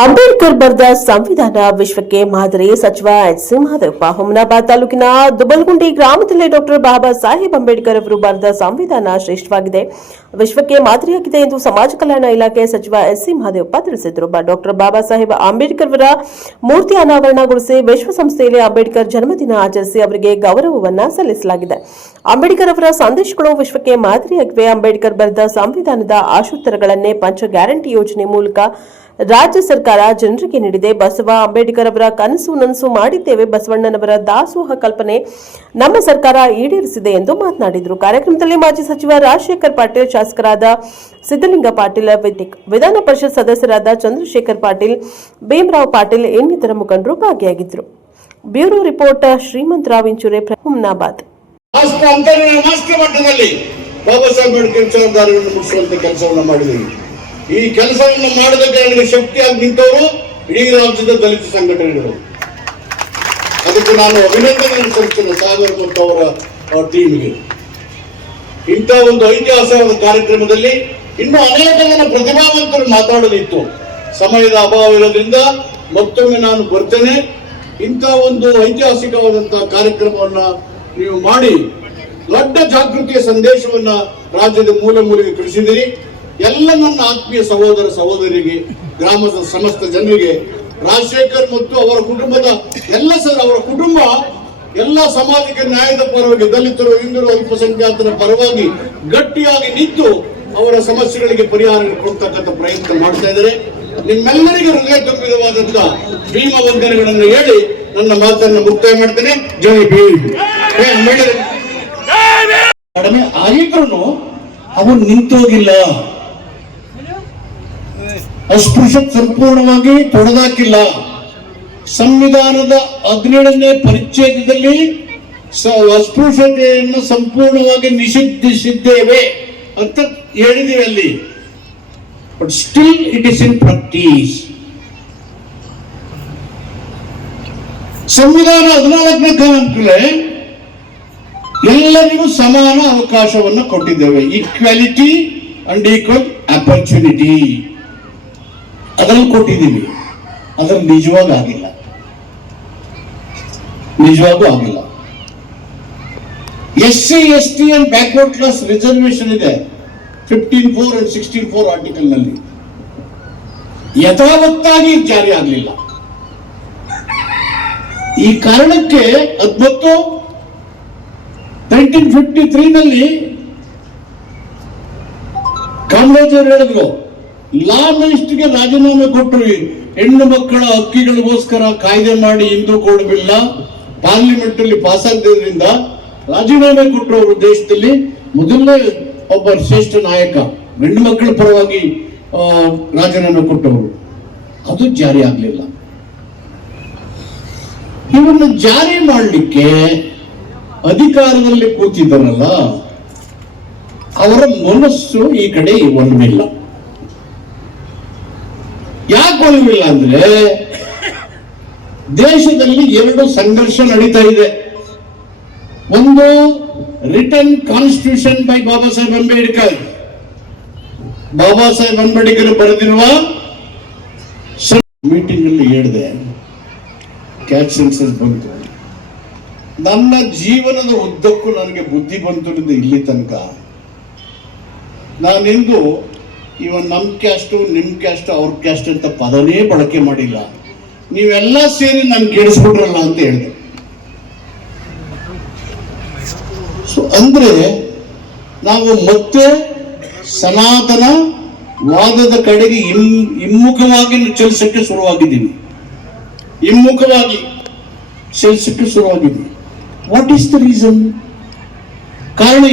ಅಂಬೇಡ್ಕರ್ ಬರೆದ ಸಂವಿಧಾನ ವಿಶ್ವಕ್ಕೆ ಮಾದರಿ ಸಚಿವ ಎಚ್ ಸಿ ಮಹದೇವಪ್ಪ ಹುಮನಾಬಾದ್ ತಾಲೂಕಿನ ದುಬಲ್ಗುಂಡಿ ಗ್ರಾಮದಲ್ಲಿ ಡಾಕ್ಟರ್ ಬಾಬಾ ಸಾಹೇಬ್ ಅಂಬೇಡ್ಕರ್ ಅವರು ಬರೆದ ಸಂವಿಧಾನ ಶ್ರೇಷ್ಠವಾಗಿದೆ. ವಿಶ್ವಕ್ಕೆ ಮಾದರಿಯಾಗಿದೆ ಎಂದು ಸಮಾಜ ಕಲ್ಯಾಣ ಇಲಾಖೆ ಸಚಿವ ಎಸ್ ಸಿ ಮಹದೇವಪ್ಪ ತಿಳಿಸಿದರು. ಡಾಕ್ಟರ್ ಬಾಬಾ ಸಾಹೇಬ್ ಅಂಬೇಡ್ಕರ್ ಅವರ ಮೂರ್ತಿ ಅನಾವರಣಗೊಳಿಸಿ ವಿಶ್ವಸಂಸ್ಥೆಯಲ್ಲಿ ಅಂಬೇಡ್ಕರ್ ಜನ್ಮದಿನ ಆಚರಿಸಿ ಅವರಿಗೆ ಗೌರವವನ್ನ ಸಲ್ಲಿಸಲಾಗಿದೆ. ಅಂಬೇಡ್ಕರ್ ಅವರ ಸಂದೇಶಗಳು ವಿಶ್ವಕ್ಕೆ ಮಾದರಿಯಾಗಿವೆ. ಅಂಬೇಡ್ಕರ್ ಬರೆದ ಸಂವಿಧಾನದ ಆಶೋತ್ತರಗಳನ್ನೇ ಪಂಚ ಗ್ಯಾರಂಟಿ ಯೋಜನೆ ಮೂಲಕ ರಾಜ್ಯ ಸರ್ಕಾರ ಜನರಿಗೆ ನೀಡಿದೆ. ಬಸವ ಅಂಬೇಡ್ಕರ್ ಅವರ ಕನಸು ನನಸು ಮಾಡಿದ್ದೇವೆ. ಬಸವಣ್ಣನವರ ದಾಸೋಹ ಕಲ್ಪನೆ ನಮ್ಮ ಸರ್ಕಾರ ಈಡೇರಿಸಿದೆ ಎಂದು ಮಾತನಾಡಿದರು. ಕಾರ್ಯಕ್ರಮದಲ್ಲಿ ಮಾಜಿ ಸಚಿವ ರಾಜಶೇಖರ್ ಪಾಟೀಲ್, ಶಾಸಕರಾದ ಸಿದ್ದಲಿಂಗ ಪಾಟೀಲ್ ವಿಧಾನ ಪರಿಷತ್ ಸದಸ್ಯರಾದ ಚಂದ್ರಶೇಖರ್ ಪಾಟೀಲ್, ಭೀಮರಾವ್ ಪಾಟೀಲ್ ಇನ್ನಿತರ ಮುಖಂಡರು ಭಾಗಿಯಾಗಿದ್ದರು. Bureau report, Shrimant Rao Inchure, Humnabad. ರಾಷ್ಟ್ರ ಮಟ್ಟದಲ್ಲಿ ಬಾಬಾ ಸಾಹೇಬ್ ಅಂಬೇಡ್ಕರ್ ಕೆಲಸವನ್ನು ಮಾಡಿದ್ದೀವಿ. ಈ ಕೆಲಸವನ್ನು ಮಾಡೋದಕ್ಕೆ ನನಗೆ ಶಕ್ತಿಯಾಗಿ ನಿಂತವರು ಇಡೀ ರಾಜ್ಯದ ದಲಿತ ಸಂಘಟನೆಗಳು. ಅದಕ್ಕೆ ನಾನು ಅಭಿನಂದನೆಯನ್ನು ಸಲ್ಲಿಸ್ತೇನೆ ಸಾಗರ್ ಮತ್ತು ಅವರ ಟೀಮ್ಗೆ. ಇಂಥ ಒಂದು ಐತಿಹಾಸಿಕವಾದ ಕಾರ್ಯಕ್ರಮದಲ್ಲಿ ಇನ್ನು ಅನೇಕ ಜನ ಪ್ರತಿಭಾವಂತರು ಮಾತಾಡೋದಿತ್ತು ಸಮಯದ ಅಭಾವ ಇರೋದ್ರಿಂದ ಮತ್ತೊಮ್ಮೆ ನಾನು ಬರ್ತೇನೆ. ಇಂಥ ಒಂದು ಐತಿಹಾಸಿಕವಾದಂತಹ ಕಾರ್ಯಕ್ರಮವನ್ನ ನೀವು ಮಾಡಿ ದೊಡ್ಡ ಜಾಗೃತಿಯ ಸಂದೇಶವನ್ನ ರಾಜ್ಯದ ಮೂಲ ಮೂಲೆಗೆ ತಿಳಿಸಿದಿರಿ ಎಲ್ಲ ನನ್ನ ಆತ್ಮೀಯ ಸಹೋದರ ಸಹೋದರಿಗೆ, ಗ್ರಾಮದ ಸಮಸ್ತ ಜನರಿಗೆ, ರಾಜಶೇಖರ್ ಮತ್ತು ಅವರ ಕುಟುಂಬದ ಎಲ್ಲ ಸರ್ ಅವರ ಕುಟುಂಬ, ಎಲ್ಲ ಸಾಮಾಜಿಕ ನ್ಯಾಯದ ಪರವಾಗಿ ದಲಿತರು ಹಿಂದುಳಿದ ಅಲ್ಪಸಂಖ್ಯಾತರ ಪರವಾಗಿ ಗಟ್ಟಿಯಾಗಿ ನಿಂತು ಅವರ ಸಮಸ್ಯೆಗಳಿಗೆ ಪರಿಹಾರ ಕೊಡ್ತಕ್ಕಂಥ ಪ್ರಯತ್ನ ಮಾಡ್ತಾ ಇದ್ದಾರೆ. ನಿಮ್ಮೆಲ್ಲರಿಗೂ ಹೃದಯ ತುಂಬಿದವಾದಂತ ಭೀಮ ವಂದನೆಗಳನ್ನು ಹೇಳಿ ನನ್ನ ಮಾತನ್ನು ಮುಕ್ತಾಯ ಮಾಡ್ತೇನೆ. ಜೈ ಭೀಮ್. ಕಡಿಮೆ ಅವನು ನಿಂತೋಗಿಲ್ಲ. ಅಸ್ಪೃಶ್ಯತೆ ಸಂಪೂರ್ಣವಾಗಿ ತೊಡೆದಾಕಿಲ್ಲ. ಸಂವಿಧಾನದ ಹದಿನೇಳನೇ ಪರಿಚ್ಛೇದದಲ್ಲಿ ಅಸ್ಪೃಶ್ಯತೆಯನ್ನು ಸಂಪೂರ್ಣವಾಗಿ ನಿಷೇಧಿಸಿದ್ದೇವೆ ಅಂತ ಹೇಳಿದೀವಿ ಅಲ್ಲಿ. But still it is in practice ಸಂವಿಧಾನ ಹದಿನಾಲ್ಕನೇ ಕಾಲಂಕಲೆ ಎಲ್ಲರಿಗೂ ಸಮಾನ ಅವಕಾಶವನ್ನು ಕೊಟ್ಟಿದ್ದೇವೆ. ಈಕ್ವಾಲಿಟಿ ಅಂಡ್ ಈಕ್ವಲ್ ಅಪರ್ಚುನಿಟಿ ಅದನ್ನು ಕೊಟ್ಟಿದ್ದೀವಿ ಅದ್ರಲ್ಲಿ ನಿಜವಾಗ ಆಗಿಲ್ಲ. ನಿಜವಾಗೂ ಆಗಿಲ್ಲ. S C, S T and backward class reservation ಇದೆ. Fifteen four and sixteen four ಆರ್ಟಿಕಲ್ನಲ್ಲಿ. ಯಥಾವತ್ತಾಗಿ ಜಾರಿ ಆಗಲಿಲ್ಲ. ಈ ಕಾರಣಕ್ಕೆ ಅದ್ಭುತ ನೈನ್ಟೀನ್ ಫಿಫ್ಟಿ ತ್ರೀನಲ್ಲಿ ಕಾಮರಾಜರು ಹೇಳಿದ್ರು ಲಾ ಮಿನಿಸ್ಟರ್ಗೆ ರಾಜೀನಾಮೆ ಕೊಟ್ಟರು ಹೆಣ್ಣು ಮಕ್ಕಳ ಹಕ್ಕಿಗಳಿಗೋಸ್ಕರ ಕಾಯ್ದೆ ಮಾಡಿ ಹಿಂದೂ ಕೋಡ್ ಬಿಲ್ಲ ಪಾರ್ಲಿಮೆಂಟ್ ಅಲ್ಲಿ ಪಾಸ್ ಆಗದ್ರಿಂದ ರಾಜೀನಾಮೆ ಕೊಟ್ಟರು ದೇಶದಲ್ಲಿ ಮೊದಲನೇ ಒಬ್ಬ ಶ್ರೇಷ್ಠ ನಾಯಕ ಹೆಣ್ಣು ಮಕ್ಕಳ ಪರವಾಗಿ ರಾಜೀನಾಮೆ ಕೊಟ್ಟವರು. ಅದು ಜಾರಿ ಆಗಲಿಲ್ಲ. ಇವನ್ನು ಜಾರಿ ಮಾಡಲಿಕ್ಕೆ ಅಧಿಕಾರದಲ್ಲಿ ಕೂತಿದ್ದಾರಲ್ಲ, ಅವರ ಮನಸ್ಸು ಈ ಕಡೆ ಒಲವಿಲ್ಲ ಯಾಕೆ ಒಲವಿಲ್ಲ ಅಂದ್ರೆ ದೇಶದಲ್ಲಿ ಎರಡು ಸಂಘರ್ಷ ನಡೀತಾ ಇದೆ. ಒಂದು return constitution by Baba Saheb Ambedkar Baba Saheb Ambedkar ಬರೆದಿರುವ ಮೀಟಿಂಗ್ ಅಲ್ಲಿ ಹೇಳಿದೆ. ಕ್ಯಾಚ್ ಸೆನ್ಸಸ್ ಬಂತು. ನನ್ನ ಜೀವನದ ಉದ್ದಕ್ಕೂ ನನಗೆ ಬುದ್ಧಿ ಬಂತು ಇಲ್ಲಿ ತನಕ. ನಾನೆಂದು ಇವನ್ ನಮ್ ಕ್ಯಾಸ್ಟು ನಿಮ್ ಕ್ಯಾಸ್ಟ್ ಅವ್ರ ಕ್ಯಾಸ್ಟ್ ಅಂತ ಪದನೇ ಬಳಕೆ ಮಾಡಿಲ್ಲ. ನೀವೆಲ್ಲ ಸೇರಿ ನನ್ ಕೇಳಿಸ್ಬಿಟ್ರಲ್ಲ ಅಂತ ಹೇಳಿದೆ. ಸೊ ಅಂದ್ರೆ ನಾವು ಮತ್ತೆ ಸನಾತನ ವಾದದ ಕಡೆಗೆ ಹಿಮ್ ಹಿಮ್ಮುಖವಾಗಿ ಚಲಿಸಕ್ಕೆ ಶುರುವಾಗಿದ್ದೀನಿ ಹಿಮ್ಮುಖವಾಗಿ ಚಲಿಸಕ್ಕೆ ಶುರುವಾಗಿದ್ದೀನಿ ವಾಟ್ ಈಸ್ ದ ರೀಸನ್ ಕಾರಣ